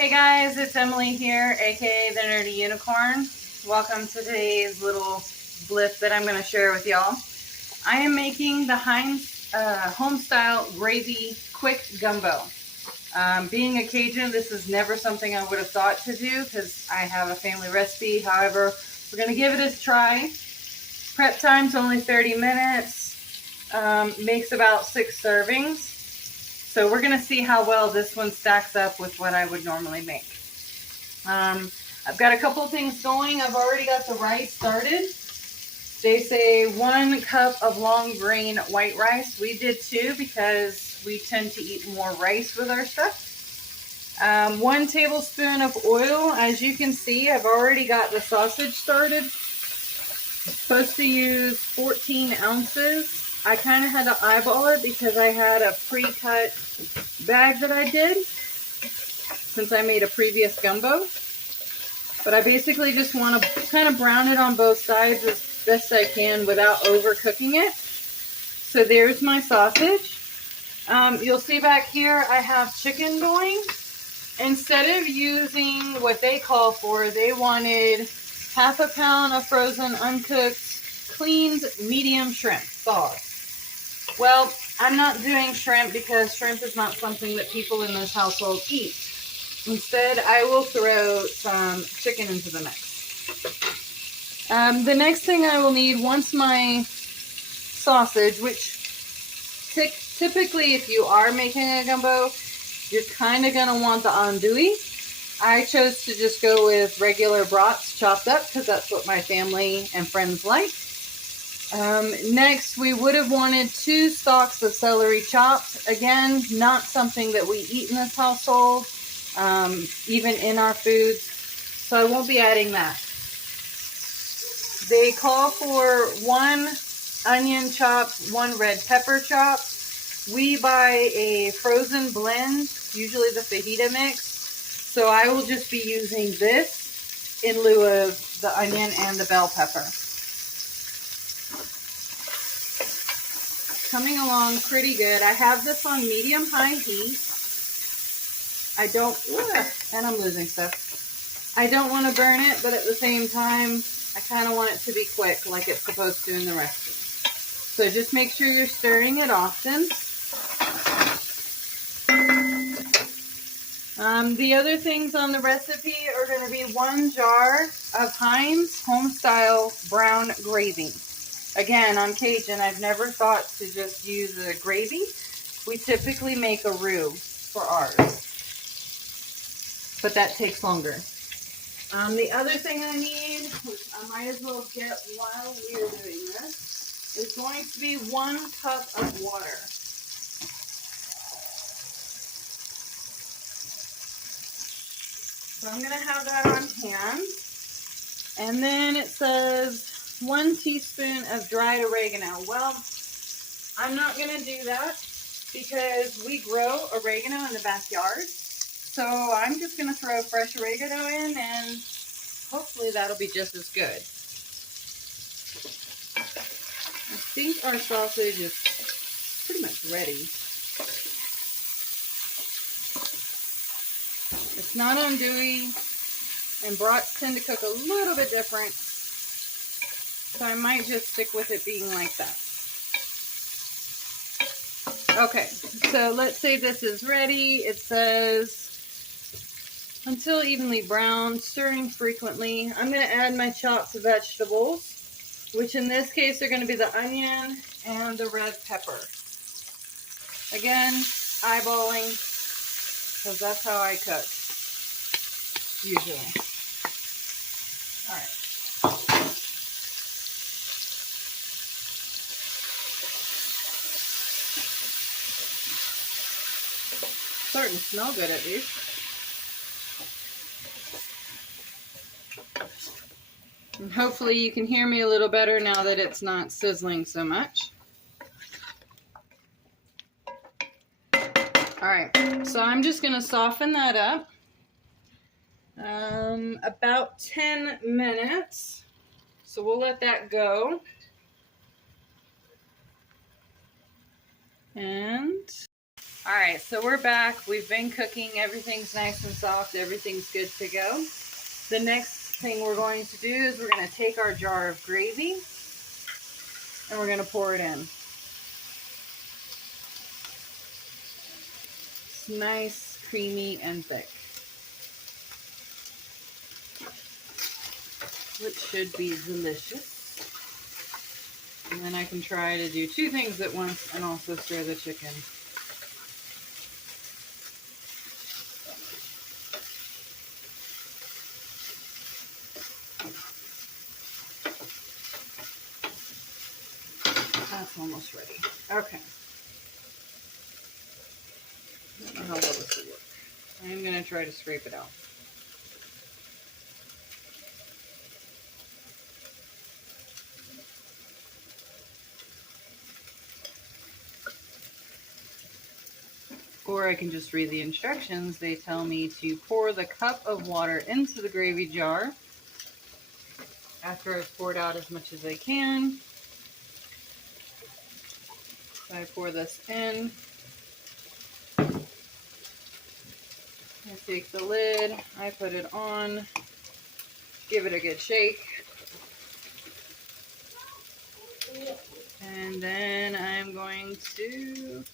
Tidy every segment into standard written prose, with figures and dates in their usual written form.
Hey guys, it's Emily here, aka the Nerdy Unicorn. Welcome to today's little blip that I'm going to share with y'all. I am making the Heinz Homestyle Gravy Quick Gumbo. Being a Cajun, this is never something I would have thought to do because I have a family recipe. However, we're going to give it a try. Prep time's only 30 minutes. Makes about 6 servings. So we're going to see how well this one stacks up with what I would normally make. I've got a couple of things going. I've already got the rice started. They say 1 cup of long grain white rice. We did 2 because we tend to eat more rice with our stuff. 1 tablespoon of oil. As you can see, I've already got the sausage started. I'm supposed to use 14 ounces. I kind of had to eyeball it because I had a pre-cut bag that I did since I made a previous gumbo. But I basically just want to kind of brown it on both sides as best I can without overcooking it. So there's my sausage. You'll see back here I have chicken going. Instead of using what they call for, they wanted half a pound of frozen, uncooked, cleaned medium shrimp thawed. Well, I'm not doing shrimp because shrimp is not something that people in this household eat. Instead, I will throw some chicken into the mix. The next thing I will need, once my sausage, which typically if you are making a gumbo, you're kind of going to want the andouille. I chose to just go with regular brats chopped up because that's what my family and friends like. Next, we would have wanted 2 stalks of celery chopped. Again, not something that we eat in this household, even in our foods, so I won't be adding that. They call for 1 onion chopped, 1 red pepper chopped. We buy a frozen blend, usually the fajita mix, so I will just be using this in lieu of the onion and the bell pepper. Coming along pretty good. I have this on medium-high heat. And I'm losing stuff. I don't want to burn it, but at the same time, I kind of want it to be quick like it's supposed to in the recipe. So just make sure you're stirring it often. The other things on the recipe are going to be 1 jar of Heinz Homestyle brown gravy. Again, I'm Cajun. I've never thought to just use a gravy. We typically make a roux for ours, but that takes longer. The other thing I need, which I might as well get while we are doing this, is going to be 1 cup of water. So I'm going to have that on hand. And then it says 1 teaspoon of dried oregano. Well, I'm not going to do that because we grow oregano in the backyard. So I'm just going to throw fresh oregano in and hopefully that'll be just as good. I think our sausage is pretty much ready. It's not andouille, and brats tend to cook a little bit different. So I might just stick with it being like that. Okay, so let's say this is ready. It says, until evenly browned, stirring frequently. I'm going to add my chopped vegetables, which in this case are going to be the onion and the red pepper. Again, eyeballing, because that's how I cook, usually. All right. Starting to smell good at least. And hopefully you can hear me a little better now that it's not sizzling so much. Alright, so I'm just going to soften that up. About 10 minutes. So we'll let that go. And All right, so we're back. We've been cooking. Everything's nice and soft. Everything's good to go. The next thing we're going to do is we're going to take our jar of gravy and we're going to pour it in. It's nice, creamy, and thick, which should be delicious. And then I can try to do two things at once and also stir the chicken. That's almost ready. Okay. I don't know how well this will work. I'm going to try to scrape it out. Or I can just read the instructions. They tell me to pour the cup of water into the gravy jar after I've poured out as much as I can. So I pour this in. I take the lid, I put it on, give it a good shake. And then I'm going to,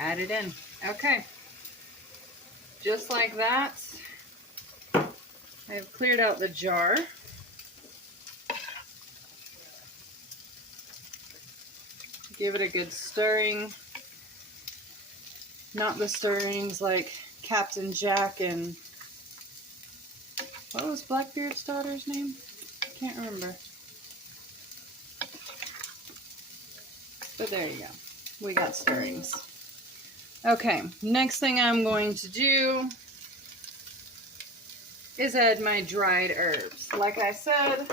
add it in. Okay. Just like that, I've cleared out the jar. Give it a good stirring. Not the stirrings like Captain Jack and, what was Blackbeard's daughter's name? I can't remember. But there you go. We got stirrings. Okay, next thing I'm going to do is add my dried herbs. Like I said,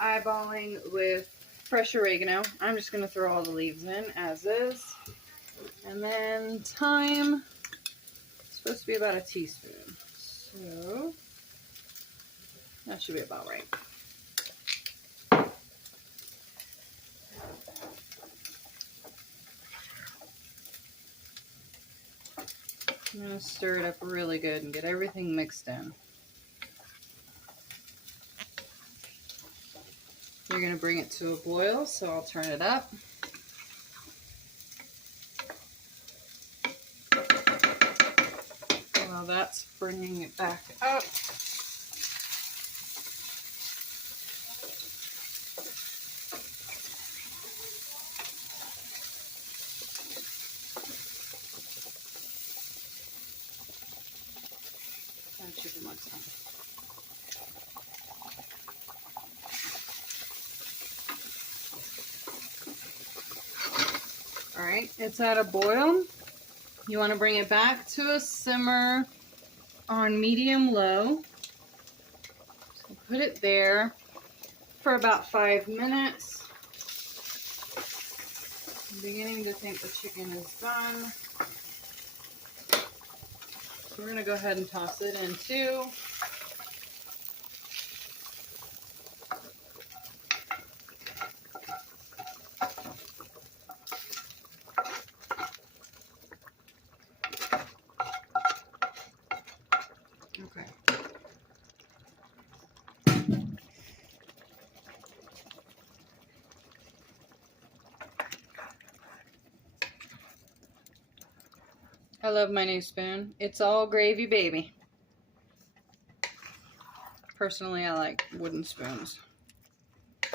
eyeballing with fresh oregano. I'm just going to throw all the leaves in as is. And then thyme. It's supposed to be about a teaspoon. So that should be about right. I'm going to stir it up really good and get everything mixed in. You're going to bring it to a boil, so I'll turn it up. While that's bringing it back up, that should be much time. Alright, it's at a boil. You want to bring it back to a simmer on medium-low. So put it there for about 5 minutes. I'm beginning to think the chicken is done. So we're going to go ahead and toss it in too. Okay. I love my new spoon. It's all gravy, baby. Personally, I like wooden spoons.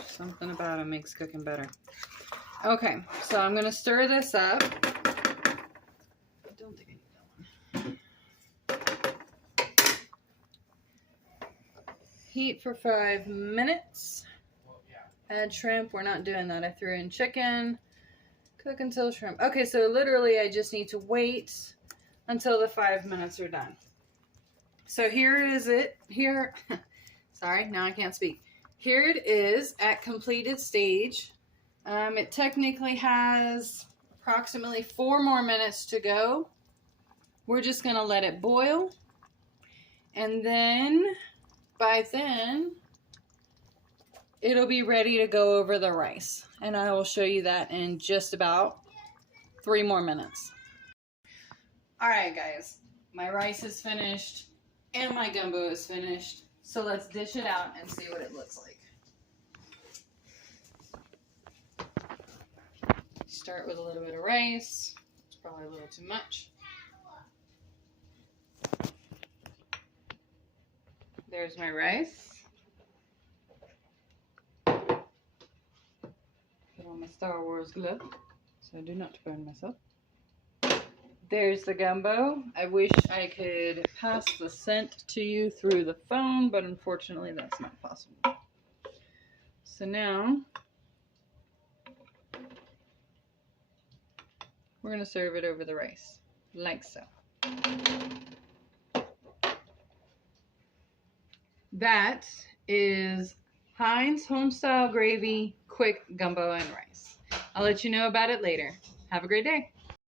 Something about them makes cooking better. Okay, so I'm going to stir this up. I don't think I need that one. Heat for 5 minutes. Add shrimp. We're not doing that. I threw in chicken. Cook until shrimp. Okay, so literally I just need to wait until the 5 minutes are done. So here is it. Here, sorry, now I can't speak. Here it is at completed stage. It technically has approximately 4 more minutes to go. We're just going to let it boil. And then, by then, it'll be ready to go over the rice. and I will show you that in just about 3 more minutes. All right, guys, my rice is finished and my gumbo is finished. So let's dish it out and see what it looks like. Start with a little bit of rice. It's probably a little too much. There's my rice. Put on my Star Wars glove so I do not burn myself. There's the gumbo. I wish I could pass the scent to you through the phone, but unfortunately that's not possible. So now we're going to serve it over the rice, like so. That is Heinz Homestyle Gravy Quick Gumbo and Rice. I'll let you know about it later. Have a great day.